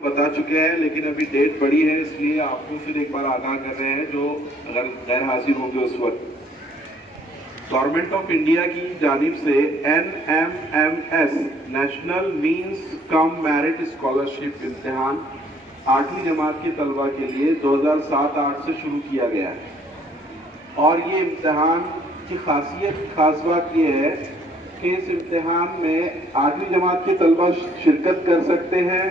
बता चुके हैं, लेकिन अभी डेट बड़ी है, इसलिए आपको फिर एक बार आगाह कर रहे हैं जो अगर गैर हाजिर होंगे उस वक्त। गवर्नमेंट ऑफ इंडिया की जानिब से NMMS national means cum merit scholarship इम्तिहान 8वीं जमात के तलबा के लिए 2007-8 से शुरू किया गया है। और ये इम्तिहान की खास बात ये है कि इस इम्तिहान में 8वीं जमात के तलबा शिरकत कर सकते हैं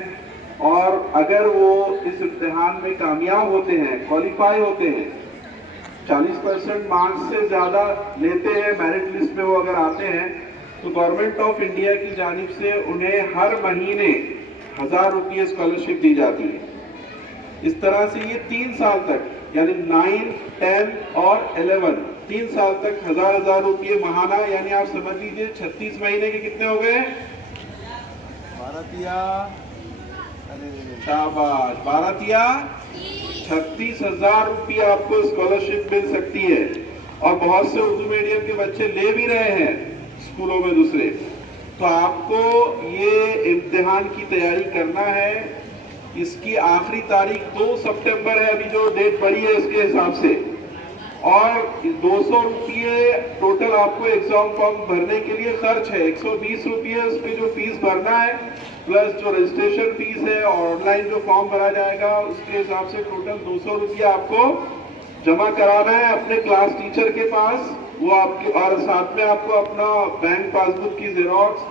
और अगर वो इस इम्तिहान में कामयाब होते हैं, क्वालिफाई होते हैं, 40% मार्क्स से ज़्यादा लेते हैं, मेरिट लिस्ट में वो अगर आते हैं, तो गवर्नमेंट ऑफ इंडिया की जानिब से उन्हें हर महीने 1000 रुपये स्कॉलरशिप दी जाती है। इस तरह से ये 3 साल तक, यानी 9, 10 और 11, 3 साल तक 1000 रुपये महाना, यानी आप समझ लीजिए 36 महीने के कितने हो गए? 36,000 रुपये आपको स्कॉलरशिप मिल सकती है। और बहुत से उर्दू मीडियम के बच्चे ले भी रहे हैं स्कूलों में दूसरे। तो आपको ये इम्तिहान की तैयारी करना है। इसकी आखिरी तारीख 2 सितंबर है, अभी जो डेट बढ़ी है उसके हिसाब से। और 200 रुपये टोटल आपको एग्जाम फॉर्म भरने के लिए खर्च है। 120 रुपये उस पर जो फीस भरना है, प्लस जो रजिस्ट्रेशन फीस है और ऑनलाइन जो फॉर्म भरा जाएगा उसके हिसाब से टोटल 200 रुपये आपको जमा कराना है अपने क्लास टीचर के पास। वो आपके, और साथ में आपको अपना बैंक पासबुक की जेरोक्स,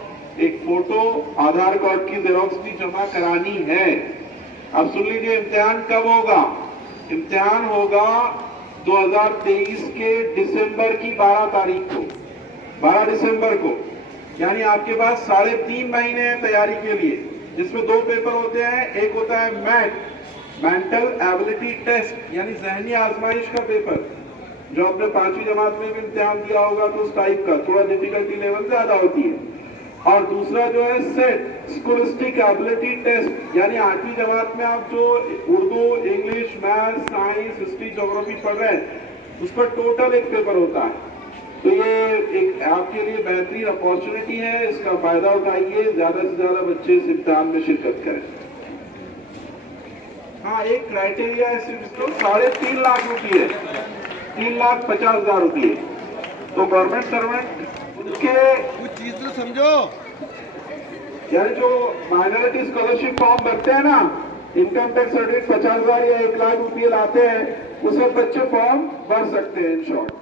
एक फोटो, आधार कार्ड की जेरोक्स भी जमा करानी है। अब सुन लीजिए, इम्तिहान कब होगा? इम्तिहान होगा 2023 के दिसंबर की 12 तारीख को, 12 दिसंबर को। यानी आपके पास 3.5 महीने हैं तैयारी के लिए, जिसमें 2 पेपर होते हैं। एक होता है मेंटल एबिलिटी टेस्ट, यानी जहनी आजमाइश का पेपर, जो आपने 5वीं जमात में भी इम्तिहान दिया होगा, तो उस टाइप का थोड़ा डिफिकल्टी लेवल ज्यादा होती है। और दूसरा जो है सेट स्कॉलस्टिक एबिलिटी टेस्ट, यानी 8वीं जमात में आप जो Urdu, English, math, science, history, geography पढ़ रहे हैं, उस पर टोटल एक पेपर होता है। तो ये एक आपके लिए बेहतरीन अपॉर्चुनिटी है, इसका फायदा उठाइए, ज्यादा से ज्यादा बच्चे इस इम्तिहान में शिरकत करें। हाँ, एक क्राइटेरिया है सिर्फ इसको, 3.5 लाख रुपये, 3,50,000 रुपये। तो गवर्नमेंट सर्वेंट उनके कुछ चीज तो समझो, यानी जो माइनॉरिटी स्कॉलरशिप फॉर्म भरते हैं ना, इनकम टैक्स सर्टिफिकेट 50,000 या 1 लाख रुपये लाते हैं, वो सब बच्चे फॉर्म भर सकते हैं इन शॉर्ट।